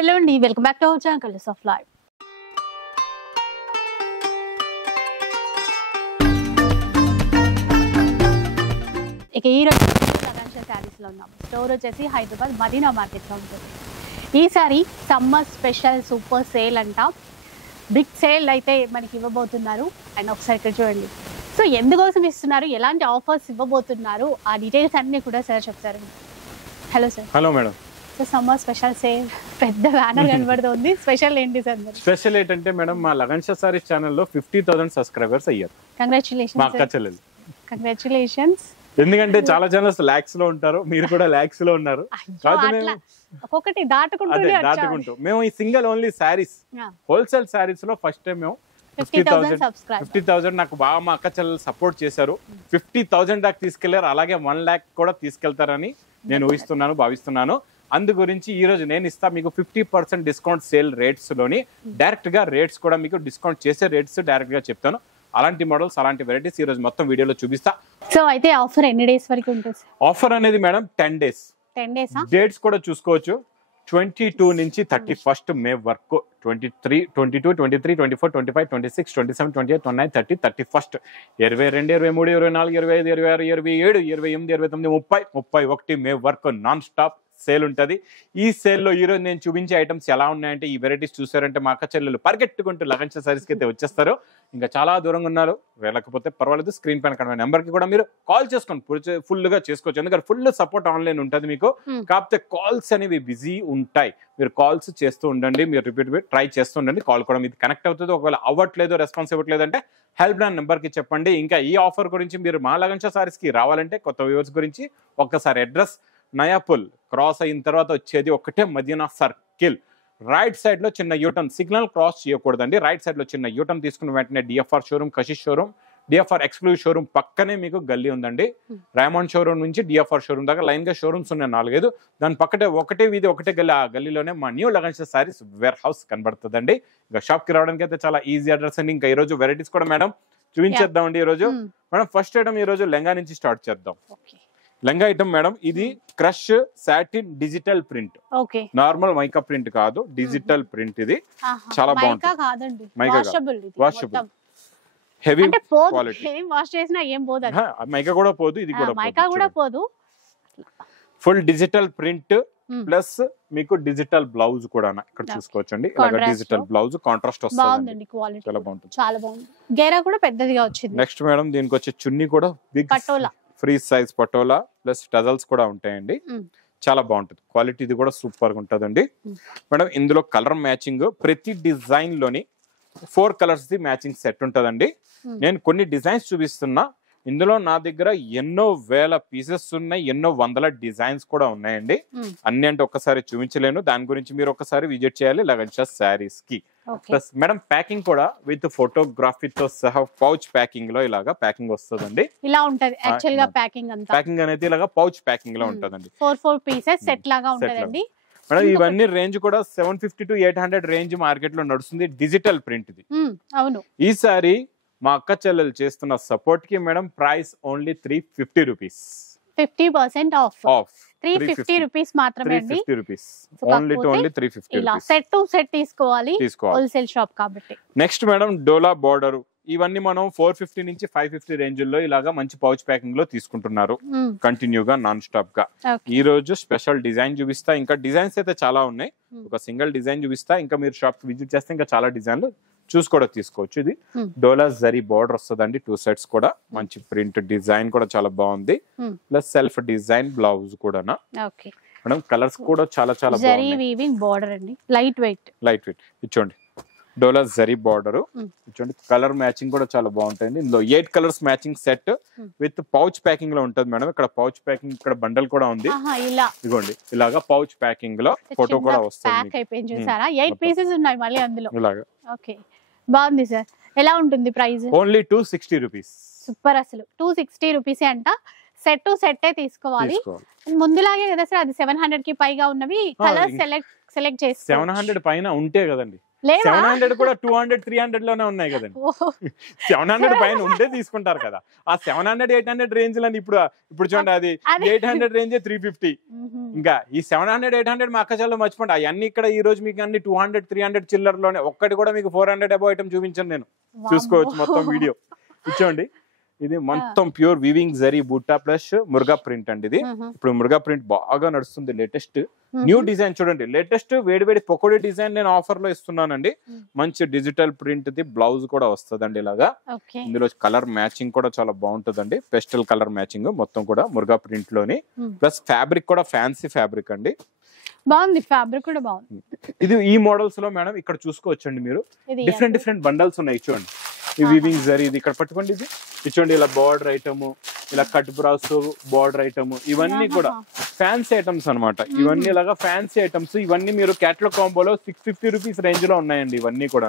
Hello అండి, welcome back to our channel colours of life. ఇక ఈ రోజు లగన్షా శారీస్లో ఉన్నాం. స్టోర్ వచ్చేసి హైదరాబాద్ మదీనా మార్కెట్లో ఉంటుంది. ఈసారి సమ్మర్ స్పెషల్ సూపర్ సేల్ అంట, బిగ్ సేల్ అయితే మనకి ఇవ్వబోతున్నారు. అండ్ ఒకసారి ఇక్కడ చూడండి. సో ఎందుకోసం ఇస్తున్నారు, ఎలాంటి ఆఫర్స్ ఇవ్వబోతున్నారు, ఆ డీటెయిల్స్ అన్నీ కూడా సార్ చెప్తారు. Hello sir. Hello madam. Summer special sale పెద్ద బ్యానర్ కనబడుతుంది. స్పెషల్ ఏంటి సార్? స్పెషల్ ఏంటంటే మేడం, మా లగన్షా సారీస్ ఛానల్లో 50,000 సబ్స్క్రైబర్స్ అయ్యారు. కంగ్రాచులేషన్స్. మా అక్క చెల్లెలు. కంగ్రాచులేషన్స్. ఎందుకంటే చాలా ఛానల్స్ లాక్స్ లో ఉంటారు, మీరు కూడా లాక్స్ లో ఉన్నారు. ఒక్కొక్కటి దాటుకుంటూ మేము ఈ single only saris, wholesale saris లో ఫస్ట్ టైం మేము 50,000 నాకు బాగా మా అక్క చెల్లెలు సపోర్ట్ చేశారు. 50,000 దాకా తీసుకెళ్లారు. అలాగే 1 lakh కూడా తీసుకెళ్తారని నేను ఊహిస్తున్నాను, భావిస్తున్నాను. అందు గురించి ఈ రోజు నేను ఇస్తా మీకు 50% డిస్కౌంట్ సేల్ రేట్స్ లోని డైరెక్ట్ గా రేట్స్ కూడా మీకు డిస్కౌంట్ చేసే రేట్స్ డైరెక్ట్ గా చెప్తాను. అలాంటి మోడల్స్, అలాంటి వెరైటీస్ ఈ రోజు మొత్తం వీడియోలో చూపిస్తా. సో అయితే ఆఫర్ ఎన్ని డేస్ వరకు ఉంటుంది? ఆఫర్ అనేది మేడం 10 days. డేట్స్ కూడా చూసుకోవచ్చు. 22 నుంచి 31 మే వరకు, 23, 22, 23, 24, 25, 26, 27, 28, 29, 30, 31, 22, 23, 24, 25, 26, 27, 28, 29, 30, 31 మే వరకు నాన్ స్టాప్ సేల్ ఉంటుంది. ఈ సేల్లో ఈరోజు నేను చూపించే ఐటమ్స్ ఎలా ఉన్నాయంటే, ఈ వెరైటీస్ చూసారంటే మా అక్క చెల్లెలు పరిగెట్టుకుంటూ లగన్షా సారీస్కి అయితే వచ్చేస్తారు. ఇంకా చాలా దూరంగా ఉన్నారు, వెళ్ళకపోతే పర్వాలేదు, స్క్రీన్ పైన కనబడే నెంబర్కి కూడా మీరు కాల్ చేసుకొని ఫుల్గా చేసుకోవచ్చు. ఎందుకంటే ఫుల్ సపోర్ట్ ఆన్లైన్ ఉంటుంది మీకు. కాకపోతే కాల్స్ అనేవి బిజీ ఉంటాయి, మీరు కాల్స్ చేస్తూ ఉండండి, మీరు రిపీట్ ట్రై చేస్తూ ఉండండి. కాల్ కూడా మీకు కనెక్ట్ అవుతుంది. ఒకవేళ అవ్వట్లేదు, రెస్పాన్స్ ఇవ్వట్లేదు అంటే హెల్ప్ లైన్ నెంబర్కి చెప్పండి. ఇంకా ఈ ఆఫర్ గురించి మీరు మా లగన్షా సారీస్కి రావాలంటే, కొత్త వ్యూవర్స్ గురించి ఒక్కసారి అడ్రస్ నయాపుల్ క్రాస్ అయిన తర్వాత వచ్చేది ఒకటే మదీనా సర్కిల్. రైట్ సైడ్ లో చిన్న యూటర్న్, సిగ్నల్ క్రాస్ చేయకూడదండి. రైట్ సైడ్ లో చిన్న యూటర్న్ తీసుకున్న వెంటనే DFR showroom, Kashish showroom, DFR exclusive showroom పక్కనే మీకు గల్లీ ఉందండి. రైమండ్ షోరూమ్ నుంచి డిఎఫ్ఆర్ షోరూమ్ దాకా లైన్ గా షోరూమ్స్ ఉన్నాయి 4-5. దాని పక్కనే ఒకటే వీధి, ఒకటే గల్లీ. ఆ గల్లీలోనే మా new Lagansha sarees warehouse కనబడుతుందండి. ఇంకా షాప్ కి రావడానికి అయితే చాలా ఈజీ అడ్రస్ అండి. ఇంకా ఈ రోజు వెరైటీస్ కూడా మేడం చూపించేద్దామండి. ఈ రోజు మేడం ఫస్ట్ ఐటమ్, ఈ రోజు లెంగా నుంచి స్టార్ట్ చేద్దాం. లెంగా ఐటమ్ మేడం, ఇది crush satin digital print. Normal mica print కాదు, డిజిటల్ ప్రింట్. ఇది చాలా బాగుంటుంది. Washable, heavy quality. మైకా కూడా పోదు, ఇది కూడా పోదు. ఫుల్ డిజిటల్ ప్రింట్ ప్లస్ మీకు డిజిటల్ బ్లౌజ్ కూడా ఇక్కడ చూసుకోవచ్చండి. డిజిటల్ బ్లౌజ్ కాంట్రాస్ట్ వస్తుంది, చాలా బాగుంటుంది. చాలా బాగుంది. గేరా కూడా పెద్దదిగా వచ్చింది. నెక్స్ట్ మేడం, దీనికి వచ్చే చున్నీ కూడా big free size Patola plus tassels కూడా ఉంటాయండి. చాలా బాగుంటుంది క్వాలిటీ. ఇది కూడా సూపర్ గా ఉంటుందండి మేడం. ఇందులో కలర్ మ్యాచింగ్, ప్రతి డిజైన్ లోని 4 కలర్స్ ది మ్యాచింగ్ సెట్ ఉంటుందండి. నేను కొన్ని డిజైన్స్ చూపిస్తున్నా. ఇందులో నా దగ్గర ఎన్నో వేల పీసెస్ ఉన్నాయి, ఎన్నో వందల డిజైన్స్ కూడా ఉన్నాయండి. అన్ని అంటే ఒక్కసారి చూపించలేను. దాని గురించి మీరు ఒకసారి విజిట్ చేయాలి లగన్షా సారీస్ కి. ప్లస్ మేడం ప్యాకింగ్ కూడా విత్ ఫోటోగ్రఫీతో సహా పౌచ్ ప్యాకింగ్ లో ఇలాగా ప్యాకింగ్ వస్తుందండి. ఇలా ఉంటది యాక్చువల్ గా ప్యాకింగ్ అంతా. ప్యాకింగ్ అనేది ఇలాగా పౌచ్ ప్యాకింగ్ లో ఉంటదండి. 4 పీసెస్ సెట్ లాగా ఉంటదండి మేడం. ఇవన్నీ రేంజ్ కూడా 750 to 800 రేంజ్ మార్కెట్ లో నడుస్తుంది. డిజిటల్ ప్రింట్ ఇది. అవును. ఈసారి మా అక్క చెల్లెలు చేస్తున్న సపోర్ట్ కి madam price only 350 rupees. 50% of. 350 rupees మాత్రమే అండి. 350 రూపీస్ ఓన్లీ 350. ఇలా సెట్ టు సెట్ తీసుకోవాలి, హోల్సేల్ షాప్ కాబట్టి. నెక్స్ట్ మేడం, డోలా బోర్డర్. ఇవన్నీ మనం 450 నుంచి 550 రేంజ్ లో ఇలాగా మంచి పౌచ్ ప్యాకింగ్ లో తీసుకుంటున్నారు కంటిన్యూగా, నాన్ స్టాప్ గా. ఈ రోజు స్పెషల్ డిజైన్ చూపిస్తా. ఇంకా డిజైన్స్ అయితే చాలా ఉన్నాయి. ఒక సింగిల్ డిజైన్ చూపిస్తా. ఇంకా మీరు షాప్ విజిట్ చేస్తే ఇంకా చాలా డిజైన్లు చూసి కూడా తీసుకోవచ్చు. ఇది డోలా జరీ బోర్డర్ వస్తుందండి, 2 sides కూడా. మంచి ప్రింట్ డిజైన్ కూడా చాలా బాగుంది. ప్లస్ సెల్ఫ్ డిజైన్ బ్లౌజ్ కూడా మేడం. కలర్స్ కూడా చాలా చాలా బాగుంది. లైట్ వెయిట్ ఇచ్చోండి. డోలా జరీ బార్డర్ ఇచ్చోండి. కలర్ మ్యాచింగ్ కూడా చాలా బాగుంటుంది. ఇందులో 8 colours matching set with pouch packing లో ఉంటుంది మేడం. ఇక్కడ పౌచ్ ప్యాకింగ్, ఇక్కడ బండల్ కూడా ఉంది. ఇదిగోండి ఇలాగా పౌచ్ ప్యాకింగ్ లో ఫోటో కూడా వస్తుంది. 8 పీసెస్ ఉన్నాయి మళ్ళీ అందులో. ఇలాగా బాగుంది సార్. ఎలా ఉంటుంది ప్రైస్? Only 260 rupees. సూపర్. అసలు 260 రూపీస్ అంట. సెట్ టు సెట్ తీసుకోవాలి. ముందులాగే కదా సార్, అది 700 కి పైగా ఉన్నవి కలర్ సెలెక్ట్ చేసి 700 పైన ఉంటే కదండి లేవా? 700 కూడా 200 300 లోనే ఉన్నాయి కదండి. ఓహో. 700 పైన ఉంటే తీసుకుంటారు కదా. ఆ 700 800 రేంజ్ లని ఇప్పుడు చూడండి, అది 800 రేంజ్ 350. ఇంకా ఈ 700 800 మా అక్కచాల్లో మర్చిపోండి. అవన్నీ ఇక్కడ ఈ రోజు మీకు అన్ని 200 300 చిల్లర్లోనే. ఒక్కటి కూడా మీకు 400 అబౌవ్ ఐటమ్ చూపించాను నేను. చూసుకోవచ్చు మొత్తం వీడియో. ఇచ్చోండి, ఇది మొత్తం ప్యూర్ వీవింగ్ జరీ బూటా ప్లస్ మురుగా ప్రింట్ అండి. ఇది ఇప్పుడు మురుగా ప్రింట్ బాగా నడుస్తుంది. లేటెస్ట్ న్యూ డిజైన్ చూడండి. లేటెస్ట్ వేడి పొకోడి డిజైన్ నేను ఆఫర్ లో ఇస్తున్నానండి. మంచి డిజిటల్ ప్రింట్ ది బ్లౌజ్ కూడా వస్తుందండి ఇలాగా. ఇందులో కలర్ మ్యాచింగ్ కూడా చాలా బాగుంటుందండి. పెస్టల్ కలర్ మ్యాచింగ్ మొత్తం కూడా మురుగా ప్రింట్ లోని. ప్లస్ ఫ్యాబ్రిక్ కూడా ఫ్యాన్సీ ఫ్యాబ్రిక్ అండి. బాగుంది, ఫ్యాబ్రిక్ కూడా బాగుంది. ఇది ఈ మోడల్స్ లో మేడం ఇక్కడ చూసుకోవచ్చండి మీరు. డిఫరెంట్ బండల్స్ ఉన్నాయి చూడండి. ఈ వీవింగ్ జరీ ఇది ఇక్కడ పట్టుకోండి. ఇది చూడండి, ఇలా బార్డర్ ఐటమ్, ఇలా కట్ బ్రాస్ బార్డర్ ఐటమ్, ఇవన్నీ కూడా ఫ్యాన్సీ ఐటమ్స్ అన్నమాట. ఇవన్నీ ఇలాగా ఫ్యాన్సీ ఐటమ్స్. ఇవన్నీ మీరు క్యాటలాగ్ కాంబోలో 650 రూపీస్ రేంజ్ లో ఉన్నాయండి. ఇవన్నీ కూడా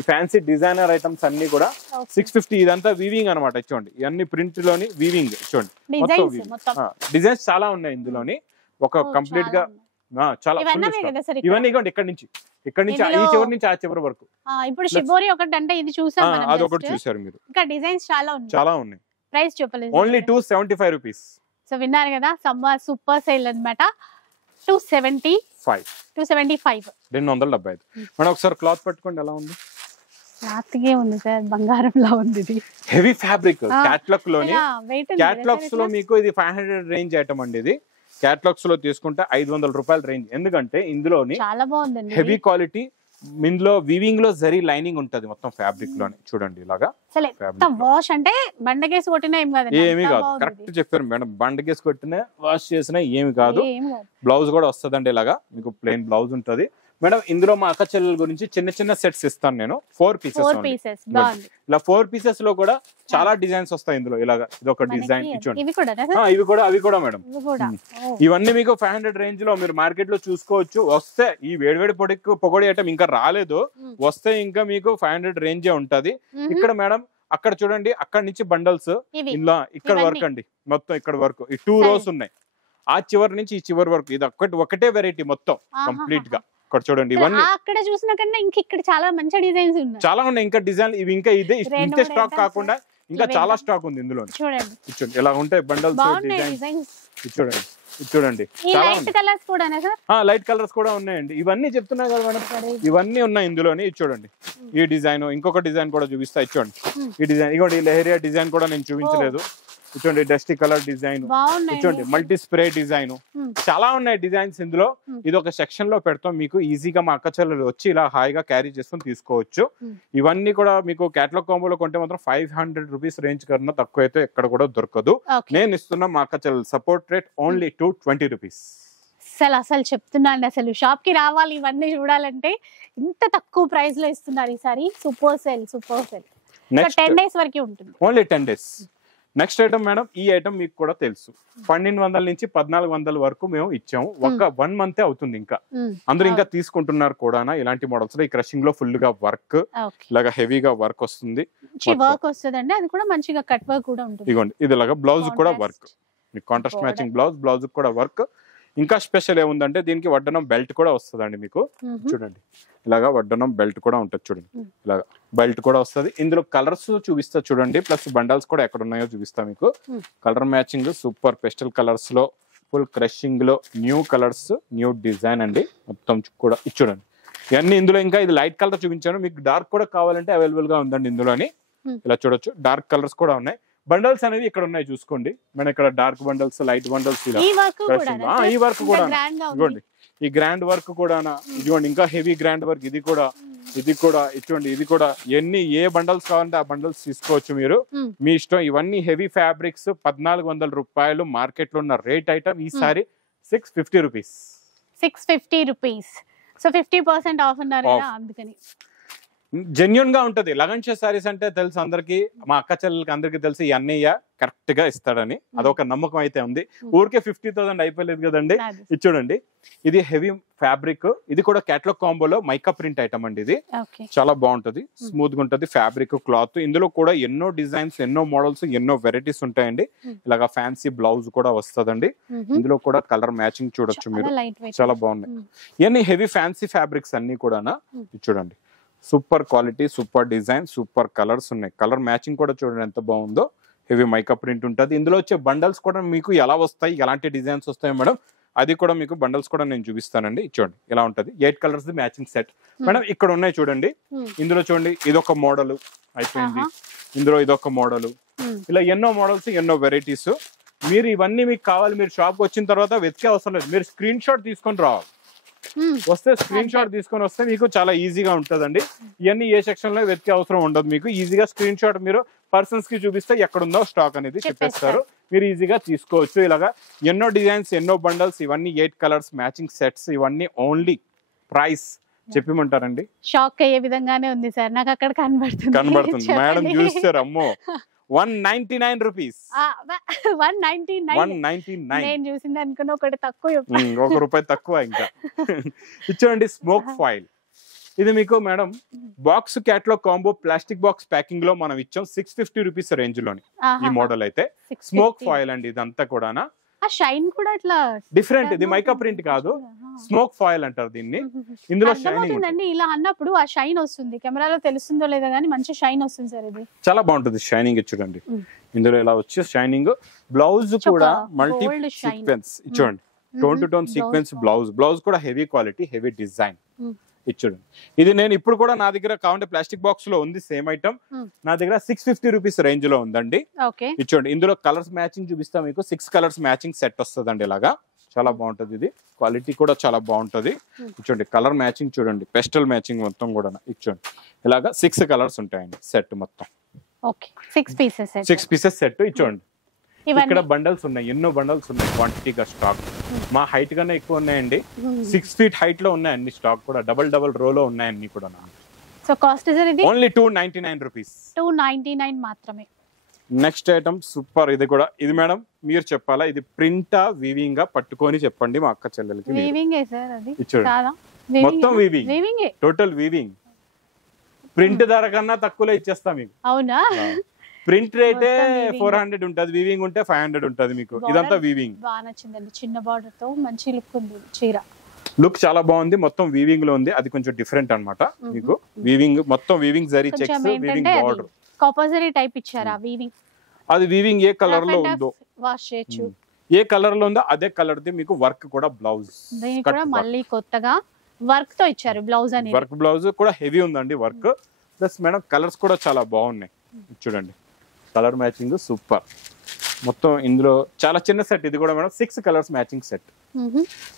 ఈ ఫ్యాన్సీ డిజైనర్ ఐటమ్స్ అన్ని కూడా 650. ఇదంతా వీవింగ్ అనమాట. చూడండి, ఇవన్నీ ప్రింట్ లోని వీవింగ్. చూడండి మొత్తం డిజైన్స్ చాలా ఉన్నాయి ఇందులోని. ఒక కంప్లీట్ గా చాలా ఇవన్నీ ఇక్కడ నుంచి ఈ చివరి నుంచి ఆ చివరి వరకు. ఇప్పుడు షిబోరి ఒకటి అంటే ఇది చూసాం మనం. అదొకటి చూసారు మీరు. ఇంకా డిజైన్స్ చాలా ఉన్నాయి. ప్రైస్ చెప్పలేదు. Only 275 rupees. సో విన్నారు కదా, సమ్మర్ సూపర్ సేల్ అన్నమాట. 275 275. మనం ఒకసారి క్లాత్ పట్టుకోండి, ఎలా ఉంది? క్లాత్గే ఉంది సార్, బంగారంలా ఉంది. ఇది హెవీ ఫ్యాబ్రిక్. క్యాటలాగ్స్ లో మీకు ఇది 500 రేంజ్ ఐటమ్ అండి. ఇది క్యాటలాగ్స్ లో తీసుకుంటే 500 రూపాయల రేంజ్. ఎందుకంటే ఇందులోని చాలా బాగుందండి, హెవీ క్వాలిటీ. ఇందులో వీవింగ్ లో జరీ లైనింగ్ ఉంటది మొత్తం ఫ్యాబ్రిక్ లోని. చూడండి ఇలాగా. వాష్ అంటే బండకేసి కొట్టినా ఏమి కాదు. కరెక్ట్ చెప్పారు మేడం. బండకేసి కొట్టినా వాష్ చేసినా ఏమి కాదు. బ్లౌజ్ కూడా వస్తుందండి ఇలాగా. మీకు ప్లెయిన్ బ్లౌజ్ ఉంటది మేడం. ఇందులో మా అక్క చెల్లెల గురించి చిన్న సెట్స్ ఇస్తాను నేను. 4 పీసెస్. ఇలా 4 పీసెస్ లో కూడా చాలా డిజైన్స్ వస్తాయి ఇందులో. ఇలాగా ఇదొక డిజైన్. అవి కూడా మేడం. ఇవన్నీ మీకు 500 రేంజ్ లో మీరు మార్కెట్ లో చూసుకోవచ్చు. వస్తే ఈ వేడివేడి పొగడి ఐటమ్ ఇంకా రాలేదు. వస్తే ఇంకా మీకు 500 రేంజే ఉంటది. ఇక్కడ మేడం అక్కడ చూడండి, అక్కడ నుంచి బండల్స్ ఇలా ఇక్కడ వరకు అండి. మొత్తం ఇక్కడ వరకు ఈ 2 రోస్ ఉన్నాయి. ఆ చివరి నుంచి ఈ చివరి వరకు. ఇది ఒకటే వెరైటీ మొత్తం కంప్లీట్ గా. ఇక్కడ చూడండి, ఇవన్నీ అక్కడ చూసిన కన్నా ఇక్కడ చాలా మంచి డిజైన్స్ ఉన్నాయి. చాలా ఉన్నాయి ఇంకా డిజైన్. ఇవి ఇంకా ఇదే ఇంతే స్టాక్ కాకుండా ఇంకా చాలా స్టాక్ ఉంది ఇందులో. చూడండి ఇలా ఉంటాయి బండల్స్ డిజైన్స్. చూడండి లైట్ కలర్స్ కూడా ఉన్నాయండి. ఇవన్నీ చెప్తున్నా కదా మేడం, ఇవన్నీ ఉన్నాయి ఇందులోని. చూడండి ఈ డిజైన్, ఇంకొక డిజైన్ కూడా చూపిస్తా. చూడండి ఈ డిజైన్, ఇగోండి లెహరియా డిజైన్ కూడా నేను చూపించలేదు. చూడండి డస్టీ కలర్ డిజైన్, చూడండి మల్టీ స్ప్రే డిజైన్, చాలా ఉన్నాయి డిజైన్స్ ఇందులో. ఇది ఒక సెక్షన్ లో పెడతాం మీకు. ఈజీగా మా అక్క చెల్లెలు వచ్చి ఇలా హాయిగా క్యారీ చేసుకుని తీసుకోవచ్చు. ఇవన్నీ కూడా మీకు క్యాటలాగ్ కాంబోలో కొంటే మాత్రం 500 రూపీస్ రేంజ్ కన్నా తక్కువ అయితే ఎక్కడ కూడా దొరకదు. నేను ఇస్తున్నా మా అక్క చెల్లెలు సపోర్ట్ రేట్ ఓన్లీ 220 రూపీస్. అసలు చెప్తున్నాండి, అసలు షాప్ కి రావాలి ఇవన్నీ చూడాలంటే. ఇంత తక్కువ ప్రైస్ లో ఇస్తున్నారు ఈసారి. సూపర్ సేల్ 10 డేస్ వరకు ఉంటుంది. Only 10 days. Next item madam, ఈ ఐటమ్ మీకు కూడా తెలుసు. 1200 నుంచి 1400 వరకు మేము ఇచ్చాము. ఒక 1 మంత్ అవుతుంది. ఇంకా అందరూ ఇంకా తీసుకుంటున్నారు కూడా ఇలాంటి మోడల్స్ లో. ఈ క్రషింగ్ లో ఫుల్ గా వర్క్, ఇలాగా హెవీగా వర్క్ వస్తుంది. అది కూడా మంచిగా కట్ వర్క్ కూడా ఉంటుంది. ఇదిగోండి ఇది ఇలాగా బ్లౌజ్ కూడా వర్క్, మీకు కాంట్రాస్ట్ మ్యాచింగ్ బ్లౌజ్ కూడా వర్క్. ఇంకా స్పెషల్ ఏముందంటే దీనికి వడ్డనం బెల్ట్ కూడా వస్తుందండి మీకు. చూడండి ఇలాగా వడ్డనం బెల్ట్ కూడా ఉంటుంది. చూడండి ఇలాగా బెల్ట్ కూడా వస్తుంది. ఇందులో కలర్స్ చూపిస్తా చూడండి. ప్లస్ బండల్స్ కూడా ఎక్కడ ఉన్నాయో చూపిస్తా మీకు. Colour matching super pastel colours లో, ఫుల్ క్రషింగ్ లో, న్యూ కలర్స్, న్యూ డిజైన్ అండి మొత్తం కూడా. చూడండి ఇవన్నీ ఇందులో. ఇంకా ఇది లైట్ కలర్ చూపించాను మీకు. డార్క్ కూడా కావాలంటే అవైలబుల్ గా ఉందండి ఇందులోని. ఇలా చూడొచ్చు, డార్క్ కలర్స్ కూడా ఉన్నాయి. బండల్స్ అనేవి ఇక్కడ ఉన్నాయి చూసుకోండి. మన ఇక్కడ డార్క్ బండల్స్, లైట్ బండల్స్, ఈ వర్క్ కూడా ఇదిగోండి. ఈ గ్రాండ్ వర్క్ కూడా ఇదిగోండి. ఇంకా హెవీ గ్రాండ్ వర్క్. ఇది కూడా ఇటువంటి. ఇది కూడా ఏ బండల్స్ కావాలంటే ఆ బండల్స్ తీసుకోవచ్చు మీరు, మీ ఇష్టం. ఇవన్నీ హెవీ ఫ్యాబ్రిక్స్. 1400 రూపాయలు మార్కెట్ లో ఉన్న రేట్ ఐటమ్. ఈసారి 650 రూపీస్. 650 రూపీస్. సో 50% ఆఫ్ ఉన్నారు అందుకని. జెన్యున్ గా ఉంటది. లగన్షా సారీస్ అంటే తెలుసు అందరికి, మా అక్క చెల్లెలకి అందరికి తెలుసు ఈ అన్నయ్య కరెక్ట్ గా ఇస్తాడని, అదొక నమ్మకం అయితే ఉంది. ఊరికే 50,000 అయిపోలేదు కదండి. ఇది చూడండి, ఇది హెవీ ఫ్యాబ్రిక్, ఇది కూడా క్యాటలాగ్ కాంబోలో మైకా ప్రింట్ ఐటమ్ అండి. ఇది చాలా బాగుంటది, స్మూత్ గా ఉంటది ఫ్యాబ్రిక్ క్లాత్. ఇందులో కూడా ఎన్నో డిజైన్స్, ఎన్నో మోడల్స్, ఎన్నో వెరైటీస్ ఉంటాయండి. ఇలాగా ఫ్యాన్సీ బ్లౌజ్ కూడా వస్తదండి. ఇందులో కూడా కలర్ మ్యాచింగ్ చూడొచ్చు మీరు, చాలా బాగున్నాయి. ఇవన్నీ హెవీ ఫ్యాన్సీ ఫ్యాబ్రిక్స్ అన్ని కూడా చూడండి. Super quality, super design, super colours ఉన్నాయి. కలర్ మ్యాచింగ్ కూడా చూడండి ఎంత బాగుందో. హెవీ మైకా ప్రింట్ ఉంటుంది. ఇందులో వచ్చే బండల్స్ కూడా మీకు ఎలా వస్తాయి, ఎలాంటి డిజైన్స్ వస్తాయి మేడం, అది కూడా మీకు బండల్స్ కూడా నేను చూపిస్తానండి. చూడండి ఇలా ఉంటది. 8 కలర్స్ మ్యాచింగ్ సెట్ మేడం. ఇక్కడ ఉన్నాయి చూడండి. ఇందులో చూడండి, ఇదొక మోడల్ అయిపోయింది, ఇందులో ఇదొక మోడల్, ఇలా ఎన్నో మోడల్స్, ఎన్నో వెరైటీస్. మీరు ఇవన్నీ మీకు కావాలి, మీరు షాప్ వచ్చిన తర్వాత వెతికే అవసరం లేదు. మీరు స్క్రీన్ షాట్ తీసుకొని రావాలి. వస్తే స్క్రీన్ షాట్ తీసుకొని వస్తే మీకు చాలా ఈజీగా ఉంటదండి. ఇవన్నీ ఏ సెక్షన్ లో వెతికే అవసరం ఉండదు. మీకు ఈజీగా స్క్రీన్ షాట్ మీరు పర్సన్స్ కి చూపిస్తే ఎక్కడుందో స్టాక్ అనేది చెప్పేస్తారు, మీరు ఈజీగా తీసుకోవచ్చు. ఇలాగా ఎన్నో డిజైన్స్, ఎన్నో బండల్స్, ఇవన్నీ 8 కలర్స్ మ్యాచింగ్ సెట్స్. ఇవన్నీ ఓన్లీ ప్రైస్ చెప్పమంటారండి. షాక్ అయ్యే విధంగానే ఉంది సార్, నాకు అక్కడ కనబడుతుంది మేడం. చూస్తారు అమ్మో, 199 రూపీస్. 199 నేను చూసింది అనుకున్నా ఒకటి తక్కువ, 1 రూపాయి తక్కువ. ఇంకా ఇచ్చండి స్మోక్ ఫాయిల్. ఇది మీకు madam box catalogue combo plastic box packing లో మనం ఇచ్చాం 650 రూపీస్ రేంజ్ లోని. ఈ మోడల్ అయితే స్మోక్ ఫాయిల్ అండి. ఇదంతా కూడా షైన్ కూడా ఇట్లా డిఫరెంట్. ఇది మైకా ప్రింట్ కాదు, స్మోక్ ఫాయిల్ అంటారు దీన్ని. ఇందులో షైనింగ్ అండి. ఇలా అన్నప్పుడు ఆ షైన్ వస్తుంది, కెమెరాలో తెలుస్తుందో లేదో గానీ మంచి షైన్ వస్తుంది సార్. ఇది చాలా బాగుంటది షైనింగ్. చూడండి ఇందులో ఇలా వచ్చే షైనింగ్. బ్లౌజ్ కూడా మల్టీ సీక్వెన్స్ చూడండి, tone to tone sequence blouse. Blouse కూడా హెవీ క్వాలిటీ, హెవీ డిజైన్. చూడండి, ఇది నేను ఇప్పుడు కూడా నా దగ్గర కావాలంటే ప్లాస్టిక్ బాక్స్ లో ఉంది సేమ్ ఐటమ్. నా దగ్గర 650 రూపీస్ రేంజ్ లో ఉందండి. చూడండి, ఇందులో కలర్స్ మ్యాచింగ్ చూపిస్తా మీకు. 6 కలర్స్ మ్యాచింగ్ సెట్ వస్తుందండి. ఇలాగా చాలా బాగుంటది. ఇది క్వాలిటీ కూడా చాలా బాగుంటది. చూడండి కలర్ మ్యాచింగ్ చూడండి, పెస్టల్ మ్యాచింగ్ మొత్తం కూడా. చూడండి ఇలాగా 6 కలర్స్ ఉంటాయండి సెట్ మొత్తం. 6 పీసెస్ సెట్. చూడండి ఇక్కడ బండల్స్ ఉన్నాయి, ఎన్నో బండల్స్ ఉన్నాయి క్వాంటిటీగా స్టాక్. మా హైట్ కన్నా ఎక్కువ ఉన్నాయండి. 6 ఫీట్ హైట్ లో ఉన్నాయి అన్ని స్టాక్ కూడా. డబల్ రోలో ఉన్నాయి అన్ని కూడా. సో కాస్ట్ ఇది ఓన్లీ 299 రూపీస్. 299 మాత్రమే. Next item super. ఇది కూడా, ఇది మేడం మీరు చెప్పాలా, ఇది ప్రింటా వీవింగ్ గా పట్టుకొని చెప్పండి మా అక్క చెల్లెలకి. మొత్తం వీవింగ్, టోటల్ వీవింగ్. ప్రింట్ ధర కన్నా తక్కువలో ఇచ్చేస్తా మీకు. అవునా? ప్రింట్ రేటే 400 ఉంటది, వీవింగ్ ఉంటే 500 ఉంటది మీకు. ఇదంతా వీవింగ్. బాగా నచ్చిందండి, చిన్న బార్డర్ తో మంచి లుక్ ఉంది చీర. లుక్ చాలా బాగుంది. మొత్తం వీవింగ్ లో ఉంది. అది కొంచెం డిఫరెంట్ అన్నమాట మీకు. వీవింగ్ మొత్తం వీవింగ్ జరీ చెక్స్, వీవింగ్ బార్డర్, కాపర్జరీ టైప్ ఇచ్చారా వీవింగ్. అది వీవింగ్ ఏ కలర్ లో ఉందో, వాష్ చేయొచ్చు. ఏ కలర్ లో ఉందో అదే కలర్ ది మీకు వర్క్ కూడా బ్లౌజ్. దీని కూడా మళ్ళీ కొత్తగా వర్క్ తో ఇచ్చారు బ్లౌజ్ అనేది. వర్క్ బ్లౌజ్ కూడా హెవీ ఉందండి వర్క్. ప్లస్ మేడం కలర్స్ కూడా చాలా బాగున్నాయి. చూడండి కలర్ మ్యాచింగ్ సూపర్. మొత్తం ఇందులో చాలా చిన్న సెట్. ఇది కూడా మేడం 6 కలర్స్ మ్యాచింగ్ సెట్.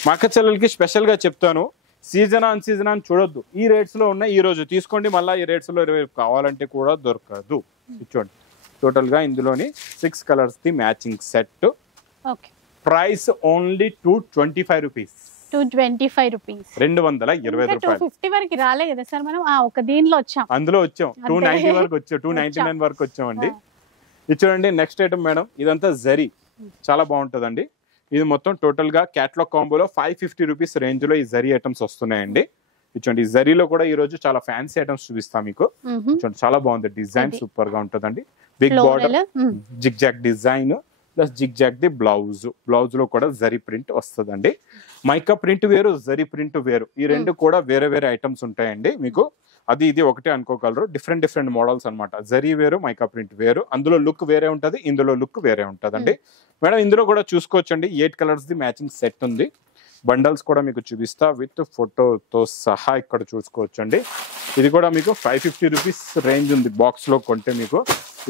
మా అక్క చెల్లెలకి స్పెషల్ గా చెప్తాను, సీజన్ ఆన్ సీజన్ అని చూడొద్దు. ఈ రేట్స్ లో ఉన్నాయి, ఈ రోజు తీసుకోండి, మళ్ళీ ఈ రేట్స్ లో కావాలంటే కూడా దొరకదు. చూడండి టోటల్ గా ఇందులోని 6 colours the matching set. Price only 225 rupees. 225 rupees, 220 రూపాయలు. 250 వరకు రాలే కదా సార్ మనం. ఒక దీనిలో వచ్చాం, అందులో వచ్చాం 290 వరకు వచ్చాం, 299 వరకు వచ్చామండి. ఇది చూడండి నెక్స్ట్ ఐటమ్ మేడం. ఇదంతా జరీ, చాలా బాగుంటదండి. ఇది మొత్తం టోటల్ గా క్యాటలాగ్ కాంబోలో 550 రూపీస్ రేంజ్ లో ఈ జరీ ఐటమ్స్ వస్తున్నాయండి. చూడండి ఈ జరీలో కూడా ఈ రోజు చాలా ఫ్యాన్సీ ఐటమ్స్ చూపిస్తాం మీకు. చూడండి చాలా బాగుంది, డిజైన్ సూపర్ గా ఉంటదండి. Big border, zigzag design plus zigzag the blouse. Blouse లో కూడా జరీ ప్రింట్ వస్తుందండి. మైకా ప్రింట్ వేరు, జరీ ప్రింట్ వేరు. ఈ రెండు కూడా వేరే వేరే ఐటమ్స్ ఉంటాయండి మీకు. అది ఇది ఒకటే అనుకోగలరు. డిఫరెంట్ డిఫరెంట్ మోడల్స్ అనమాట. జరీ వేరు, మైకా ప్రింట్ వేరు. అందులో లుక్ వేరే ఉంటది, ఇందులో లుక్ వేరే ఉంటదండి. మేడం ఇందులో కూడా చూసుకోవచ్చండి. 8 కలర్స్ ది మ్యాచింగ్ సెట్ ఉంది. బండల్స్ కూడా మీకు చూపిస్తా విత్ ఫోటోతో సహా ఇక్కడ చూసుకోవచ్చండి. ఇది కూడా మీకు 550 రూపీస్ రేంజ్ ఉంది బాక్స్ లో కొంటే మీకు.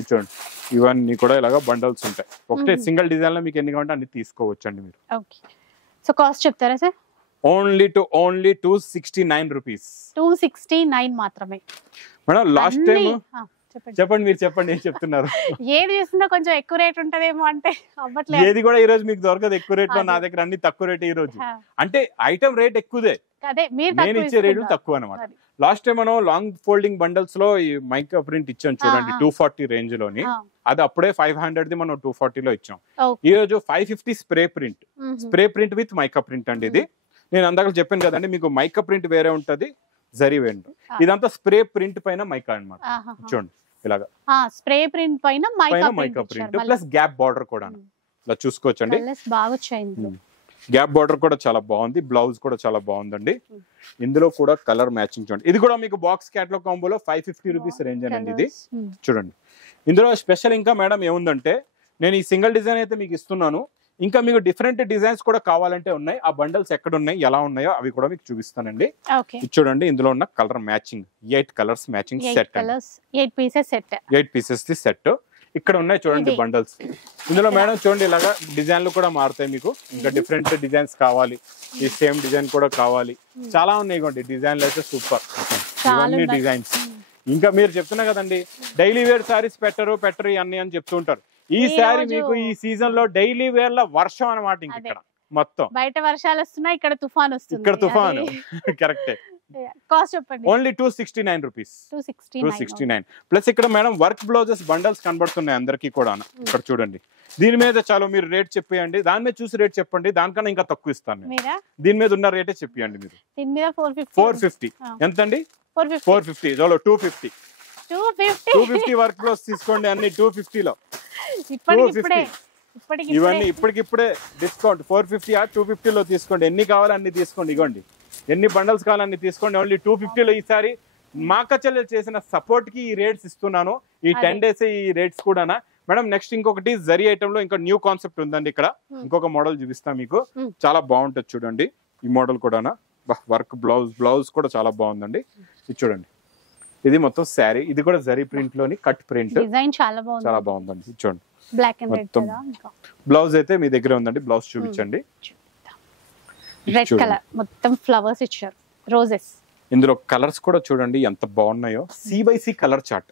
చూడండి ఇవన్నీ కూడా ఇలాగా బండల్స్ ఉంటాయి. ఒకటే సింగిల్ డిజైన్ లో మీకు ఎన్ని కావాలంటే అన్ని తీసుకోవచ్చండి మీరు. సో కాస్ట్ చెప్తారా సార్? Only 269 rupees. 269 మాత్రమే మేడం. లాస్ట్ టైం చెప్పండి, మీరు చెప్పండి ఏం చెప్తున్నారు. ఏది చూసినా కొంచెం ఎక్కువ రేట్ ఉంటదేమో అంటే అవ్వట్లేదు. ఏది కూడా ఈ రోజు మీకు దొరకదు ఎక్కువ రేట్ లో. నా దగ్గర అన్ని తక్కువ రేట్ ఈ రోజు. అంటే ఐటమ్ రేట్ ఎక్కువదే అదే మీరు నేను ఇచ్చే రేట్లు తక్కువ అనమాట. లాస్ట్ టైం మనం లాంగ్ ఫోల్డింగ్ బండల్స్ లో ఈ మైకా ప్రింట్ ఇచ్చాం చూడండి 240 రేంజ్ లోని, అది అప్పుడే 500 ది మనం 240 లో ఇచ్చాం. ఈ రోజు 550 spray print with mica print అండి. ఇది నేను అందాక చెప్పాను కదండి మీకు మైకా ప్రింట్ వేరే ఉంటది, జరీ వేండు. ఇదంతా స్ప్రే ప్రింట్ పైన మైకా అన్నమాట. చూడండి ఇలాగా స్ప్రే ప్రింట్ పైన mica print plus gap border కూడా ఇలా చూసుకోవచ్చండి. బాగా వచ్చింది. గ్యాప్ బార్డర్ కూడా చాలా బాగుంది, బ్లౌజ్ కూడా చాలా బాగుందండి. ఇందులో కూడా కలర్ మ్యాచింగ్ చూడండి. ఇది కూడా మీకు బాక్స్ క్యాటలాగ్ కాంబోలో 550 రూపీస్ రేంజ్ అండి ఇది. చూడండి ఇందులో స్పెషల్ ఇంకా మేడం ఏముందంటే, నేను ఈ సింగిల్ డిజైన్ అయితే మీకు ఇస్తున్నాను, ఇంకా మీకు డిఫరెంట్ డిజైన్స్ కూడా కావాలంటే ఉన్నాయి. ఆ బండల్స్ ఎక్కడ ఉన్నాయి, ఎలా ఉన్నాయో అవి కూడా మీకు చూపిస్తానండి. చూడండి ఇందులో ఉన్న colour matching 8 colours matching set, 8 pieces the set ఇక్కడ ఉన్నాయి చూడండి బండల్స్. ఇందులో మేడం చూడండి ఇలాగా డిజైన్లు కూడా మారుతాయి మీకు, ఇంకా డిఫరెంట్ డిజైన్స్ కావాలి, ఈ సేమ్ డిజైన్ కూడా కావాలి, చాలా ఉన్నాయి. ఇవ్వండి డిజైన్లు అయితే సూపర్, ఇవన్నీ డిజైన్స్. ఇంకా మీరు చెప్తున్నా కదండి డైలీ వేర్ సారీస్ పెట్టరు అన్ని అని చెప్తూ ఉంటారు. ఈ సారీ మీకు ఈ సీజన్ లో డైలీ వేర్ లో వర్షం అనమాట. ఇంక ఇక్కడ మొత్తం బయట వర్షాలు వస్తున్నాయి, ఇక్కడ తుఫాన్ వస్తుంది. ఇక్కడ తుఫాను కరెక్టే. కాస్ట్ చెప్పండి. Only 269 rupees, 269 plus. ఇక్కడ మేడం వర్క్ బ్లౌజెస్ బండల్స్ కనబడుతున్నాయి అందరికి కూడా. ఇక్కడ చూడండి దీని మీద చాలు మీరు రేట్ చెప్పేయండి, దాని మీద చూసి రేట్ చెప్పండి, దానికన్నా ఇంకా తక్కువ ఇస్తాను. దీని మీద ఉన్న రేటే చెప్పండి మీరు. 450 ఎంతండి? 450 చలో 250 వర్క్ బ్లౌజ్ తీసుకోండి అన్ని 250 లో. ఇవన్నీ ఇప్పటికిప్పుడే డిస్కౌంట్ 450 250 లో తీసుకోండి. ఎన్ని కావాలో అన్ని తీసుకోండి. ఇగోండి ఎన్ని బండల్స్ కావాలన్నీ తీసుకోండి. ఓన్లీ 250 లో ఈసారి మా అక్క చెల్లెలు చేసిన సపోర్ట్ కి ఈ రేట్స్ ఇస్తున్నాను. ఈ 10 డేస్ ఈ రేట్స్ కూడా మేడం. నెక్స్ట్ ఇంకొకటి జరీ ఐటమ్ లో ఇంకా న్యూ కాన్సెప్ట్ ఉందండి. ఇక్కడ ఇంకొక మోడల్ చూపిస్తా మీకు, చాలా బాగుంటది చూడండి. ఈ మోడల్ కూడా వర్క్ బ్లౌజ్ కూడా చాలా బాగుందండి. ఇది చూడండి, ఇది మొత్తం శారీ, ఇది కూడా జరీ ప్రింట్ లోని కట్ ప్రింట్, చాలా బాగుందండి. ఇది చూడండి మొత్తం బ్లౌజ్ అయితే మీ దగ్గర ఉందండి. బ్లౌజ్ చూపించండి. రెడ్ కలర్ మొత్తం ఫ్లవర్స్ ఇచ్చారు, రోజెస్. ఇందులో కలర్స్ కూడా చూడండి ఎంత బాగున్నాయో. C/C కలర్ చార్ట్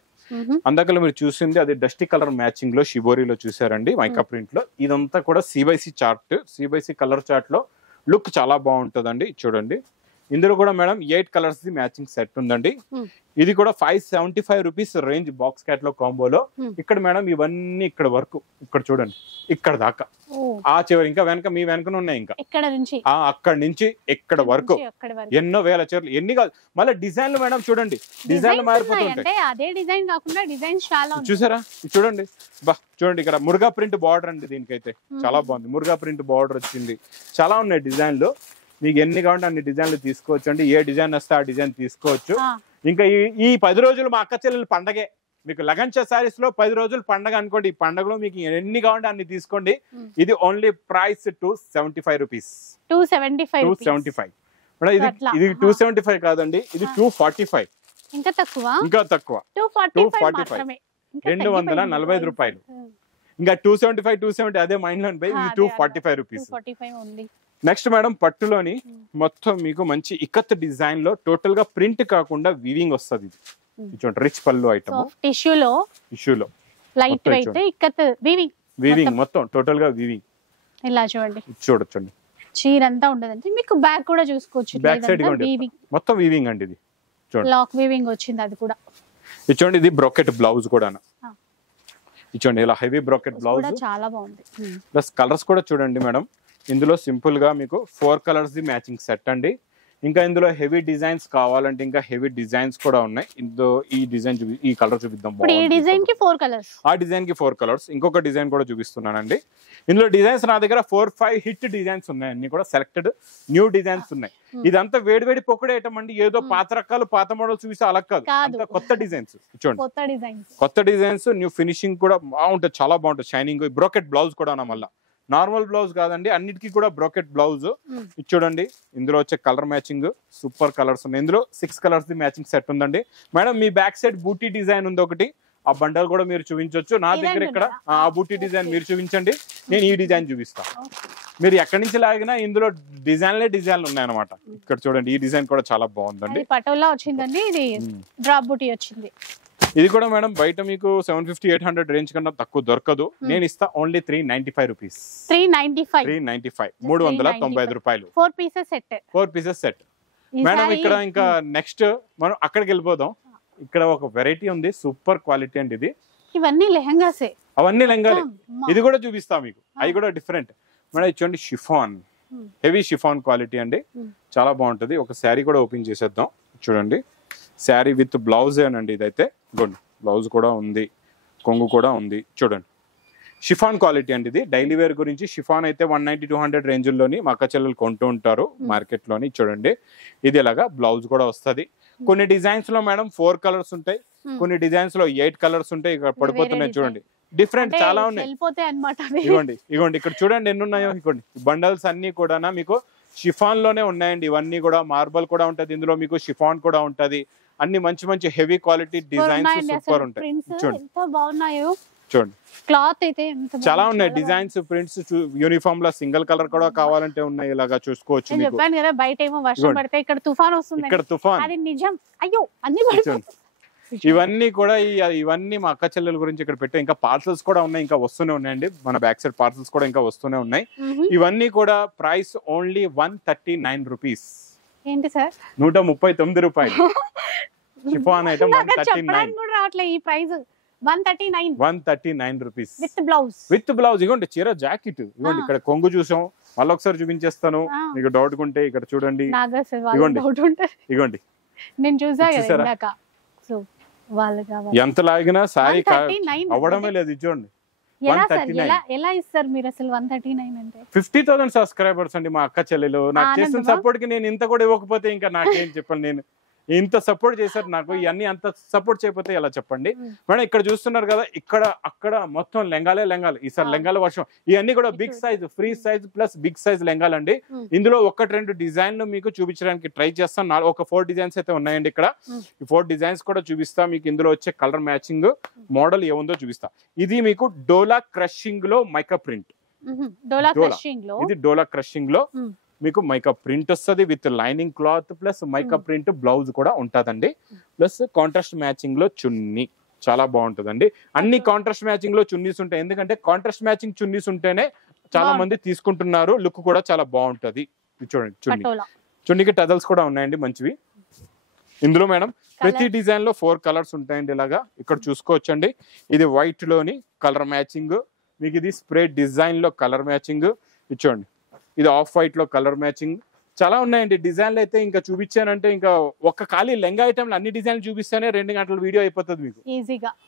అందాకలో మీరు చూసింది అది డస్టీ కలర్ మ్యాచింగ్ లో షిబోరిలో చూసారండి మైకా ప్రింట్ లో. ఇదంతా కూడా C/C chart, C/C colour chart లో లుక్ చాలా బాగుంటుందండి. చూడండి ఇందులో కూడా madam 8 colours the matching set ఉందండి. ఇది కూడా 575 రూపీస్ రేంజ్ బాక్స్ క్యాటలాగ్ కాంబోలో. ఇక్కడ మేడం ఇవన్నీ ఇక్కడ వరకు, ఇక్కడ చూడండి ఇక్కడ దాకా, ఆ చివరి ఇంకా వెనక మీ వెనకనే ఉన్నాయి, ఇంకా అక్కడ నుంచి ఇక్కడ వరకు ఎన్నో వేల చీరలు, ఎన్ని కాదు. మళ్ళీ డిజైన్లు మేడం చూడండి, డిజైన్లు మారిపోతుంటాయి. చూసారా చూడండి, బా చూడండి ఇక్కడ మురుగా ప్రింట్ బార్డర్ అండి. దీనికైతే చాలా బాగుంది, మురుగా ప్రింట్ బార్డర్ వచ్చింది. చాలా ఉన్నాయి డిజైన్లు, మీకు ఎన్ని కావాలంటే అన్ని డిజైన్లు తీసుకోవచ్చు అండి. ఏ డిజైన్ వస్తే ఆ డిజైన్ తీసుకోవచ్చు. ఇంకా ఈ 10 రోజులు మా అక్క చెల్లెలు పండగే మీకు. లగన్చా సారీస్ లో 10 రోజులు పండగ అనుకోండి. ఈ పండగలో మీకు ఎన్ని కావాలంటే అన్ని తీసుకోండి. ఇది ఓన్లీ ప్రైస్ 275 రూపీస్, 275. ఇది 275 కాదండి, ఇది 245, ఇంకా తక్కువ 245, 245 రూపాయలు. ఇంకా 270 అదే మైండ్ లో పోయి, ఇది 245 రూపీస్. నెక్స్ట్ మేడం పట్టులోని మొత్తం మీకు మంచి ఇక్కత్ డిజైన్ లో టోటల్ గా ప్రింట్ కాకుండా వీవింగ్ వస్తుంది. ఇది చూడండి రిచ్ పళ్ళు ఐటమ్, టిష్యూలో లైట్ వెయిట్ ఇక్కత్ వీవింగ్ మొత్తం టోటల్ గా వీవింగ్. ఇలా చూడొచ్చండి చీర అంతా ఉండదండి. మీకు బ్యాక్ కూడా చూసుకోవచ్చు, బ్యాక్ సైడ్ మొత్తం వీవింగ్ అండి. ఇది చూడండి లాక్ వీవింగ్ వచ్చింది, అది కూడా. ఇది చూడండి ఇది బ్రోకెట్ బ్లౌజ్ కూడా. ఇది చూడండి ఇలా హెవీ బ్రోకెట్ బ్లౌజ్, చాలా బాగుంది. ప్లస్ కలర్స్ కూడా చూడండి మేడం. ఇందులో సింపుల్ గా మీకు 4 కలర్స్ ది మ్యాచింగ్ సెట్ అండి. ఇంకా ఇందులో హెవీ డిజైన్స్ కావాలంటే ఇంకా హెవీ డిజైన్స్ కూడా ఉన్నాయి. ఇందులో ఈ డిజైన్ ఈ కలర్ చూపిద్దాం. ఆ డిజైన్ కి 4 కలర్స్. ఇంకొక డిజైన్ కూడా చూపిస్తున్నానండి. ఇందులో డిజైన్స్ నా దగ్గర 4-5 హిట్ డిజైన్స్ ఉన్నాయి, అన్ని కూడా సెలెక్టెడ్ న్యూ డిజైన్స్ ఉన్నాయి. ఇదంతా వేడి పొక్కడే ఐటమ్ అండి. ఏదో పాత రకాలు పాత మోడల్స్ చూపిస్తే అలా కాదు, కొత్త డిజైన్స్. చూడండి కొత్త డిజైన్స్, న్యూ ఫినిషింగ్ కూడా బాగుంటుంది, చాలా బాగుంటుంది. షైనింగ్ బ్రోకెట్ బ్లౌజ్ కూడా మళ్ళీ నార్మల్ బ్లౌజ్ కాదండి, అన్నిటికీ కూడా బ్రోకెట్ బ్లౌజ్. ఇది చూడండి ఇందులో వచ్చే కలర్ మ్యాచింగ్ సూపర్ కలర్స్ ఉన్నాయి. ఇందులో 6 కలర్స్ ది మ్యాచింగ్ సెట్ ఉందండి. మేడం మీ బ్యాక్ సైడ్ బూటీ డిజైన్ ఉంది ఒకటి, ఆ బండల్ కూడా మీరు చూపించవచ్చు. నా దగ్గర ఇక్కడ ఆ బూటీ డిజైన్ మీరు చూపించండి, నేను ఈ డిజైన్ చూపిస్తాను. మీరు ఎక్కడి నుంచి లాగినా ఇందులో డిజైన్లు ఉన్నాయన్నమాట. ఇక్కడ చూడండి ఈ డిజైన్ కూడా చాలా బాగుందండి. పటోలా వచ్చిందండి, ఇది డ్రాప్ బూటీ వచ్చింది. ఇది కూడా మేడం బయట మీకు 750-800 రేంజ్ కన్నా తక్కువ దొరకదు. నేను ఇస్తా ఓన్లీ 395 రూపీస్, 395 395 రూపాయలు. 4 పీసెస్ సెట్ మేడం ఇక్కడ ఇంకా నెక్స్ట్ మనం అక్కడికి వెళ్ళిపోదాం. ఇక్కడ ఒక వెరైటీ ఉంది, సూపర్ క్వాలిటీ అండి ఇది. ఇవన్నీ లెహంగాసే, అవన్నీ లెహంగాలే. ఇది కూడా చూపిస్తా మీకు, అవి కూడా డిఫరెంట్ మేడం. చూడండి షిఫాన్, హెవీ షిఫాన్ క్వాలిటీ అండి, చాలా బాగుంటది. ఒక శారీ కూడా ఓపెన్ చేసేద్దాం. చూడండి శారీ విత్ బ్లౌజ్ అండి ఇదైతే. గుడ్ బ్లౌజ్ కూడా ఉంది, కొంగు కూడా ఉంది. చూడండి షిఫాన్ క్వాలిటీ అండి ఇది. డైలీ వేర్ గురించి షిఫాన్ అయితే 190-200 రేంజ్లోని మా అక్క చెల్లెలు కొంటూ ఉంటారు మార్కెట్ లోని. చూడండి ఇది ఇలాగా బ్లౌజ్ కూడా వస్తుంది. కొన్ని డిజైన్స్ లో మేడం 4 కలర్స్ ఉంటాయి, కొన్ని డిజైన్స్ లో 8 కలర్స్ ఉంటాయి. ఇక్కడ పడిపోతున్నాయి చూడండి, డిఫరెంట్ చాలా ఉన్నాయి. ఇవ్వండి ఇవ్వండి ఇక్కడ చూడండి ఎన్ని ఉన్నాయో. ఇవ్వండి బండల్స్ అన్ని కూడా మీకు షిఫాన్ లోనే ఉన్నాయండి. ఇవన్నీ కూడా మార్బల్ కూడా ఉంటది ఇందులో, మీకు షిఫాన్ కూడా ఉంటది. అన్ని మంచి మంచి హెవీ క్వాలిటీ డిజైన్స్ సూపర్ ఉంటాయి. చూడండి క్లాత్ అయితే చాలా ఉన్నాయి, డిజైన్స్ ప్రింట్స్. యూనిఫామ్ లో సింగిల్ కలర్ కూడా కావాలంటే ఉన్నాయి, ఇలాగా చూసుకోవచ్చు. చెప్పాను కదా బయట ఏమో వర్షం పడితే ఇక్కడ తుఫాన్ వస్తుంది, ఇక్కడ తుఫాన్. అది నిజం. అయ్యో అన్ని ఇవన్నీ కూడా ఇవన్నీ మా అక్క చెల్లెల గురించి ఇక్కడ పెట్టే. ఇంకా పార్సల్స్ కూడా ఉన్నాయి, ఇంకా వస్తూనే ఉన్నాయండి. మన బ్యాక్ సైడ్ పార్సల్స్ కూడా ఇంకా వస్తూనే ఉన్నాయి. ఇవన్నీ కూడా ప్రైస్ ఓన్లీ 139 రూపీస్. ఏంటి సార్ 139 రూపాయలు. షిఫాన్ ఐటమ్ 139 కూడా రావట్లే. ఈ ప్రైస్ 139 రూపీస్ విత్ బ్లౌజ్. ఇగోండి చీర జాకెట్, ఇగోండి ఇక్కడ కొంగు చూసాం. మళ్ళీ ఒకసారి చూపించేస్తాను మీకు డౌట్ ఉంటే. ఇక్కడ చూడండి ఇగోండి నేను చూసాను ఎంత లాగినా సారీ అవ్వడమే లేదు. చూడండి ఎలా ఇస్తారు మీరు అసలు 139 అంటే? 50,000 సబ్స్క్రైబర్స్ అండి మా అక్క చెల్లెలు. నాకు చేసిన సపోర్ట్ కి నేను ఇంత కూడా ఇవ్వకపోతే ఇంకా నాకేం చెప్పండి. నేను ఇంత సపోర్ట్ చేశారు నాకు, ఇవన్నీ అంత సపోర్ట్ చేయకపోతే ఎలా చెప్పండి మేడం. ఇక్కడ చూస్తున్నారు కదా, ఇక్కడ అక్కడ మొత్తం లెంగాలే లెంగాలు. ఈసారి లెంగాల వర్షం. ఇవన్నీ కూడా big size, free size plus big size లెంగాలండి. ఇందులో 1-2 డిజైన్లు మీకు చూపించడానికి ట్రై చేస్తాను. ఒక 4 డిజైన్స్ అయితే ఉన్నాయండి ఇక్కడ. ఈ 4 డిజైన్స్ కూడా చూపిస్తా మీకు. ఇందులో వచ్చే కలర్ మ్యాచింగ్ మోడల్ ఏముందో చూపిస్తా. ఇది మీకు డోలా క్రషింగ్ లో మైకా ప్రింట్. ఇది డోలా క్రషింగ్ లో మీకు మైకా ప్రింట్ వస్తుంది with lining cloth plus mica print blouse కూడా ఉంటదండి. ప్లస్ కాంట్రాస్ట్ మ్యాచింగ్ లో చున్నీ చాలా బాగుంటదండి. అన్ని కాంట్రాస్ట్ మ్యాచింగ్ లో చున్నీస్ ఉంటాయి, ఎందుకంటే కాంట్రాస్ట్ మ్యాచింగ్ చున్నీస్ ఉంటేనే చాలా మంది తీసుకుంటున్నారు. లుక్ కూడా చాలా బాగుంటది. చూడండి చున్నీకి టజల్స్ కూడా ఉన్నాయండి మంచివి. ఇందులో మేడం ప్రతి డిజైన్ లో 4 కలర్స్ ఉంటాయండి. ఇలాగా ఇక్కడ చూసుకోవచ్చండి. ఇది వైట్ లోని కలర్ మ్యాచింగ్, మీకు ఇది స్ప్రే డిజైన్ లో కలర్ మ్యాచింగ్. చూడండి ఇది ఆఫ్ వైట్ లో కలర్ మ్యాచింగ్. చాలా ఉన్నాయండి డిజైన్లు అయితే. ఇంకా చూపించానంటే ఇంకా ఒక్క ఖాళీ లెంగా ఐటమ్ అన్ని డిజైన్లు చూపిస్తేనే 2 గంటల వీడియో అయిపోతుంది మీకు.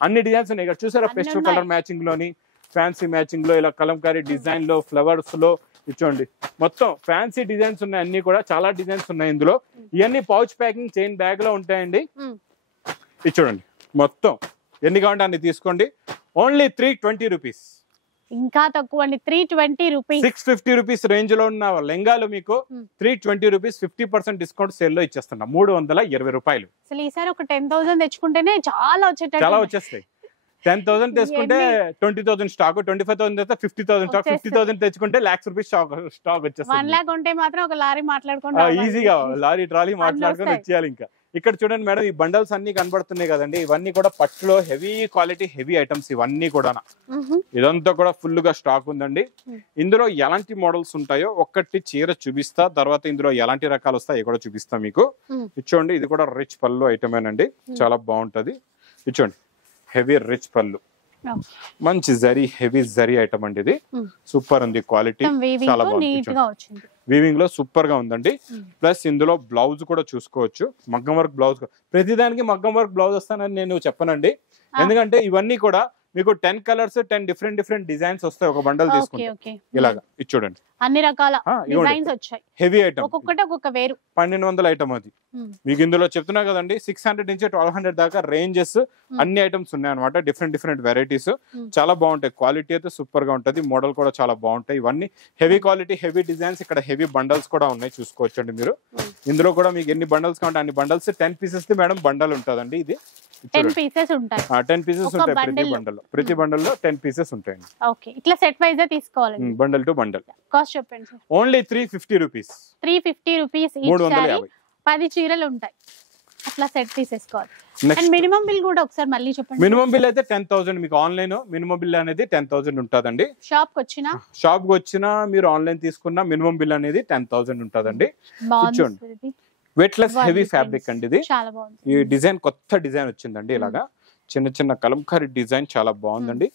అన్ని డిజైన్స్ ఉన్నాయి. ఇక్కడ చూసారా పెస్టల్ కలర్ మ్యాచింగ్ లోని, ఫ్యాన్సీ మ్యాచింగ్ లో, ఇలా కలంకారీ డిజైన్ లో, ఫ్లవర్స్ లో. చూడండి మొత్తం ఫ్యాన్సీ డిజైన్స్ ఉన్నాయి, అన్ని కూడా చాలా డిజైన్స్ ఉన్నాయి ఇందులో. ఇవన్నీ పౌచ్ ప్యాకింగ్ చైన్ బ్యాగ్ లో ఉంటాయండి. ఇది చూడండి మొత్తం ఎన్ని కావాలంటే అన్ని తీసుకోండి. Only 320 rupees. ఇంకా తక్కువ అండి, 320 రూపీస్. 650 రూపీస్ రేంజ్ లో ఉన్న లెంగాలు మీకు 320 రూపీస్ 50% డిస్కౌంట్ సేల్ లో ఇచ్చేస్తున్నా. 320 రూపాయలు. అసలు ఈసారి ఒక 10,000 తెచ్చుకుంటేనే చాలా వచ్చేస్తాయి. 10,000 తెచ్చుకుంటే 20,000 స్టాక్, 25,000 తెస్తే 50,000 స్టాక్, 50,000 తెచ్చుకుంటే lakhs రూపీస్ స్టాక్ వచ్చేస్తుంది. 1 lakh ఉంటే మాత్రం ఒక లారీ మాట్లాడుకుంటా ఈజీగా లారీ ట్రాలీ మాట్లాడుకొని వచ్చేయాలి. ఇంకా ఇక్కడ చూడండి మేడం, ఈ బండల్స్ అన్ని కనబడుతున్నాయి కదండి, ఇవన్నీ కూడా పట్టులో హెవీ క్వాలిటీ హెవీ ఐటమ్స్ ఇవన్నీ కూడా. ఇదంతా కూడా ఫుల్ గా స్టాక్ ఉందండి. ఇందులో ఎలాంటి మోడల్స్ ఉంటాయో ఒక్కటి చీర చూపిస్తా, తర్వాత ఇందులో ఎలాంటి రకాలు వస్తాయో కూడా చూపిస్తా మీకు. ఇచ్చోండి ఇది కూడా రిచ్ పళ్ళు ఐటమేనండి, చాలా బాగుంటది. ఇచ్చోండి హెవీ రిచ్ పళ్ళు, మంచి జరీ హెవీ జరీ ఐటమ్ అండి. ఇది సూపర్ ఉంది, క్వాలిటీ చాలా బాగుంది. వీవింగ్ లో సూపర్ గా ఉందండి. ప్లస్ ఇందులో బ్లౌజ్ కూడా చూసుకోవచ్చు, మగ్గం వర్క్ బ్లౌజ్. ప్రతిదానికి మగ్గం వర్క్ బ్లౌజ్ వస్తానని నేను చెప్పనండి, ఎందుకంటే ఇవన్నీ కూడా మీకు 10 కలర్స్ 10 డిఫరెంట్ డిజైన్స్ వస్తాయి ఒక బండల్ తీసుకుంటే. ఇలాగా ఇది చూడండి, అన్ని రకాల డిజైన్స్ వచ్చాయి. హెవీ ఐటమ్, ఒక్కొక్కటి ఒక్కొక్క వేరు. 1200 ఐటమ్ అది. మీకు ఇందులో చెప్తున్నా కదండి, 600 నుంచి 1200 దాకా రేంజెస్ అన్ని ఐటమ్స్ ఉన్నాయి అనమాట. డిఫరెంట్ వెరైటీస్ చాలా బాగుంటాయి. క్వాలిటీ అయితే సూపర్ గా ఉంటది, మోడల్ కూడా చాలా బాగుంటాయి. ఇవన్నీ హెవీ క్వాలిటీ హెవీ డిజైన్స్. ఇక్కడ హెవీ బండల్స్ కూడా ఉన్నాయి, చూసుకోవచ్చండి మీరు. ఇందులో కూడా మీకు ఎన్ని బండల్స్ కావాలంటే అన్ని బండల్స్. 10 పీసెస్ మేడం బండల్ ఉంటదండి. ఇది 10 పీసెస్ ఉంటాయి. 10 పీసెస్ ఉంటాయి ప్రతి బండల్లో 10 పీసెస్ ఉంటాయండి. ఓకే, ఇట్లా సెట్ వైజ్ తీసుకోవాలి, బండల్ టు బండల్. కాస్ట్ చెప్పండి సార్. Only 350 rupees. 350 రూపీస్. 350. 10 చీరలు ఉంటాయి, అట్లా సెట్ తీసేసుకోవాలి. అండ్ మినిమం బిల్ కూడా ఒకసారి మళ్ళీ చెప్పండి. మినిమం బిల్ అయితే 10,000. మీకు ఆన్లైన్ మినిమం బిల్ అనేది 10,000 ఉంటదండి. షాప్ కి వచ్చినా మీరు ఆన్లైన్ తీసుకున్న మినిమం బిల్ అనేది 10,000 ఉంటదండి. వెయిట్లెస్ హెవీ ఫ్యాబ్రిక్ అండి ఇది. చాలా బాగుంది. ఈ డిజైన్ కొత్త డిజైన్ వచ్చిందండి, ఇలాగా చిన్న చిన్న కలంకారీ డిజైన్ చాలా బాగుందండి.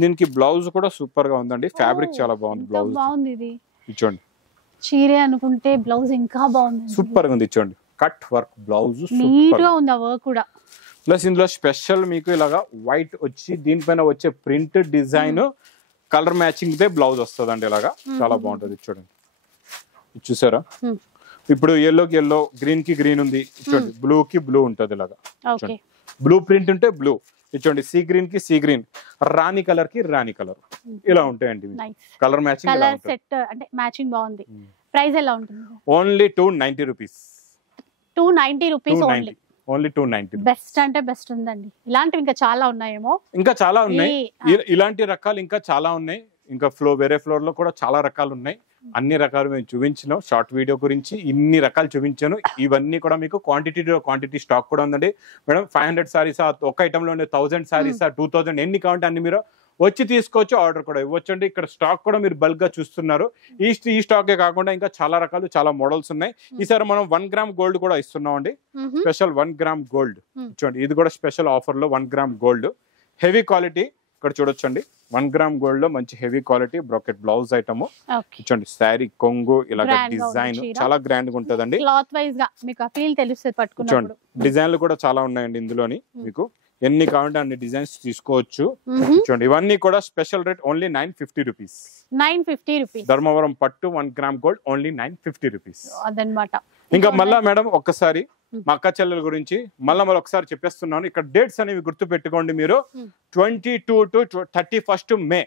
దీనికి బ్లౌజ్ కూడా సూపర్ గా ఉందండి, ఫ్యాబ్రిక్ చాలా బాగుంది. బ్లౌజ్ బాగుంది, ఇది ఇచ్చోండి చీరే అనుకుంటే బ్లౌజ్ ఇంకా బాగుంది, సూపర్ గా ఉంది. ఇచ్చోండి కట్ వర్క్ బ్లౌజ్ నీట్ గా ఉంది ఆ వర్క్ కూడా. ప్లస్ ఇందులో స్పెషల్ మీకు ఇలాగా వైట్ వచ్చి దీనిపైన వచ్చే print design colour matching they blouse వస్తుందండి, ఇలాగా చాలా బాగుంటది. చూడండి చూసారా, ఇప్పుడు ఎల్లోకి ఎల్లో, గ్రీన్ కి గ్రీన్ ఉంది. చూడండి బ్లూ కి బ్లూ ఉంటది, ఇలాగా బ్లూ ప్రింట్ ఉంటే బ్లూ. చూడండి సీ గ్రీన్ కి సీ గ్రీన్, రాణి కలర్ కి రాణి కలర్, ఇలా ఉంటాయండి కలర్ మ్యాచింగ్. కలర్ సెట్ అంటే మ్యాచింగ్ బాగుంది. ప్రైస్ ఎలా ఉంటుంది? Only 290 rupees. 290 rupees only 290. Best అంటే బెస్ట్ ఉందండి. ఇలాంటివి ఇంకా చాలా ఉన్నాయేమో, ఇంకా చాలా ఉన్నాయి, ఇలాంటి రకాలు ఇంకా చాలా ఉన్నాయి. ఇంకా వేరే ఫ్లోర్ లో కూడా చాలా రకాలు ఉన్నాయి. అన్ని రకాలు మేము చూపించినాం షార్ట్ వీడియో గురించి, ఇన్ని రకాలు చూపించాను. ఇవన్నీ కూడా మీకు క్వాంటిటీ స్టాక్ కూడా ఉందండి మేడం. 500 సారీస్ ఒక ఐటమ్ లో 1000 సారీస్ 2000 ఎన్ని కావాలంటే అన్ని మీరు వచ్చి తీసుకోవచ్చు, ఆర్డర్ కూడా ఇవ్వచ్చు అండి. ఇక్కడ స్టాక్ కూడా మీరు బల్క్ గా చూస్తున్నారు. ఈ స్టాకే కాకుండా ఇంకా చాలా రకాలు, చాలా మోడల్స్ ఉన్నాయి. ఈసారి మనం 1 గ్రామ్ గోల్డ్ కూడా ఇస్తున్నాం అండి, స్పెషల్ 1 గ్రామ్ గోల్డ్. చూడండి ఇది కూడా స్పెషల్ ఆఫర్ లో 1 గ్రామ్ గోల్డ్, హెవీ క్వాలిటీ. ఇక్కడ చూడొచ్చండి 1 గ్రామ్ గోల్డ్ లో మంచి heavy quality bracket blouse item. చూడండి శారీ కొంగు ఇలాగ డిజైన్ చాలా గ్రాండ్ గా ఉంటదండి. క్లాత్ వైజ్ గా మీకు ఫీల్ తెలుస్తుంది పట్టుకున్నప్పుడు. చూడండి డిజైన్లు కూడా చాలా ఉన్నాయండి ఇందులోని, మీకు ఎన్ని కావాలంటే అన్ని డిజైన్స్ తీసుకోవచ్చు. చూడండి ఇవన్నీ కూడా special rate only 950 rupees. 950 rupees Dharmavaram పట్టు 1 గ్రామ్ గోల్డ్ ఓన్లీ 950 రూపీస్ అదనమాట. ఇంకా మళ్ళా మేడం ఒక్కసారి మా అక్క చెల్లెల గురించి మళ్ళీ ఒకసారి చెప్పేస్తున్నాను. ఇక్కడ డేట్స్ అనేవి గుర్తు పెట్టుకోండి మీరు. 22 to 31st మే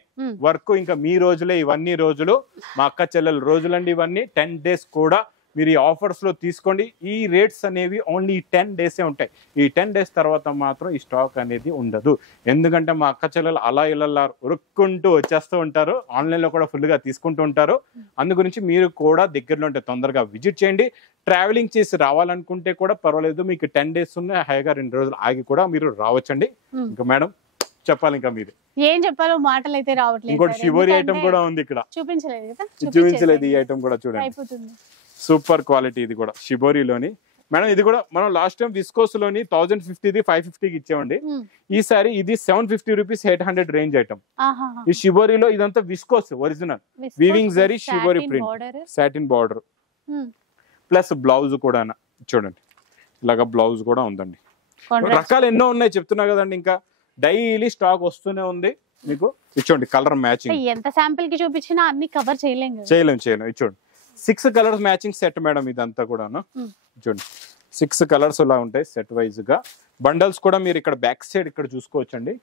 వరకు ఇంకా మీ రోజులే, ఇవన్నీ రోజులు మా అక్క చెల్లెల రోజులండి. ఇవన్నీ 10 days కూడా మీరు ఈ ఆఫర్స్ లో తీసుకోండి. ఈ రేట్స్ అనేవి ఓన్లీ 10 days ఉంటాయి. ఈ 10 days తర్వాత మాత్రం ఈ స్టాక్ అనేది ఉండదు. ఎందుకంటే మా అక్క చెల్లెలు అలా ఇలా ఉరుక్కుంటూ వచ్చేస్తూ ఉంటారు, ఆన్లైన్ లో కూడా ఫుల్ గా తీసుకుంటూ ఉంటారు. అందు గురించి మీరు కూడా దగ్గరలో ఉంటే తొందరగా విజిట్ చేయండి. ట్రావెలింగ్ చేసి రావాలనుకుంటే కూడా పర్వాలేదు, మీకు 10 days ఉన్నాయి, హాయిగా 2 రోజులు ఆగి కూడా మీరు రావచ్చండి. ఇంకా మేడం చెప్పాలి, ఇంకా మీరు ఏం చెప్పాలో మాటలు అయితే రావట్లేదు. ఇంకోటి షివోరి ఐటమ్ కూడా ఉంది ఇక్కడ, చూపించలేదు. ఈ ఐటమ్ కూడా చూడండి, సూపర్ క్వాలిటీ. ఇది కూడా షిబోరిలోని మేడం. ఇది కూడా మనం లాస్ట్ టైం విస్కోస్ లోని 1050 550 ఇచ్చామండి. ఈసారి ఇది 750 రూపీస్ 800 రేంజ్ ఐటమ్. ఈ షిబోరిలో ఇదంతా viscose original weaving zari shibori print, satin border plus blouse కూడా చూడండి ఇలాగా బ్లౌజ్ కూడా ఉందండి. రకాలు ఎన్నో ఉన్నాయి చెప్తున్నా కదండి, ఇంకా డైలీ స్టాక్ వస్తూనే ఉంది మీకు. ఇచ్చోండి కలర్ మ్యాచింగ్, ఎంత శాంపిల్ కి చూపించినా అన్ని కవర్ చేయలేము. ఇచ్చోండి 6 కలర్స్ మ్యాచింగ్ సెట్ మేడం ఇదంతా కూడా. చూడండి 6 కలర్స్ ఇలా ఉంటాయి సెట్ వైజ్ గా. బండల్స్ కూడా మీరు ఇక్కడ బ్యాక్ సైడ్ ఇక్కడ చూసుకోవచ్చు అండి.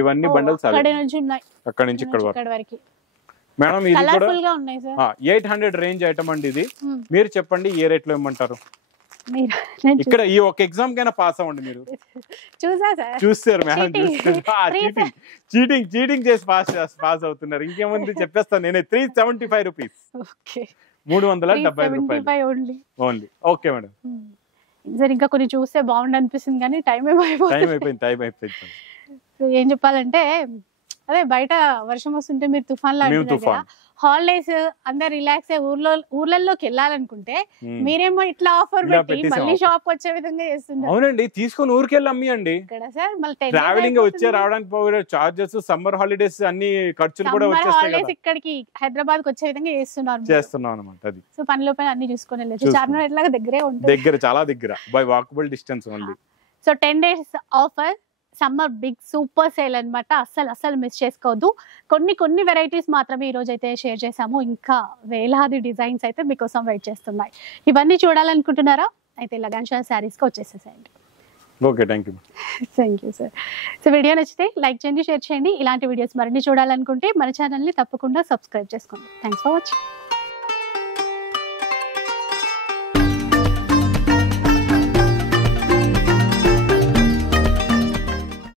ఇవన్నీ బండల్స్ అక్కడ నుంచి ఇక్కడ వరకు మేడం. ఇది కూడా 800 రేంజ్ ఐటమ్ అండి. ఇది మీరు చెప్పండి ఏ రేట్ లో ఇమ్మంటారు? ఇక్కడ ఈ ఒక ఎగ్జామ్ కైనా పాస్ అవ్వండి మీరు. చూస్తారు మేడం, చీటింగ్ చేసి పాస్ అవుతున్నారు. ఇంకేముంది చెప్పేస్తాను నేనే. 375 రూపీస్, 370 రూపాయలు ఓన్లీ. Okay madam. సార్ ఇంకా కొన్ని చూస్తే బాగుండు అనిపిస్తుంది కానీ టైం అయిపోయింది. ఏం చెప్పాలంటే అదే బయట వర్షం వస్తుంటే మీరు తుఫాన్ హాలిడేస్ అందరు రిలాక్స్ అయ్యి ఊర్లలోకి వెళ్ళాలనుకుంటే మీరేమో ఇట్లా ఆఫర్ పెట్టి మళ్ళీ షాప్ వచ్చే విధంగా చేస్తున్నారు. అవునండి, తీసుకొని ఊరికి వెళ్ళి అమ్మియండి. సార్ మళ్ళీ ట్రావెలింగ్ వచ్చే రావడానికి చార్జెస్, సమ్మర్ హాలిడేస్ అన్ని ఖర్చులు కూడా వచ్చేస్తాయి. ఇక్కడికి హైదరాబాద్ కి వచ్చే విధంగా చేస్తున్నాం అనమాట. అది సో పనిలో పని అన్ని చూసుకొని వెళ్ళచ్చు. చార్మినార్ ఎట్లాగా దగ్గరే ఉంటుంది, చాలా దగ్గర, by walkable distance only. So 10 days offer, summer big super sale అనమాట. అస్సలు మిస్ చేసుకోవద్దు. కొన్ని వెరైటీస్ మాత్రమే ఈ రోజు అయితే షేర్ చేసాము. ఇంకా వేలాది డిజైన్స్ అయితే మీకోసం వెయిట్ చేస్తున్నాయి. ఇవన్నీ చూడాలనుకుంటున్నారా? అయితే లగాన్షా శారీస్కి వచ్చేసేసేయండి. Okay, thank you sir. So video నచ్చితే లైక్ చేయండి, షేర్ చేయండి. ఇలాంటి వీడియోస్ మరిన్ని చూడాలనుకుంటే మన ఛానల్ని తప్పకుండా సబ్స్క్రైబ్ చేసుకోండి. Thanks for watching.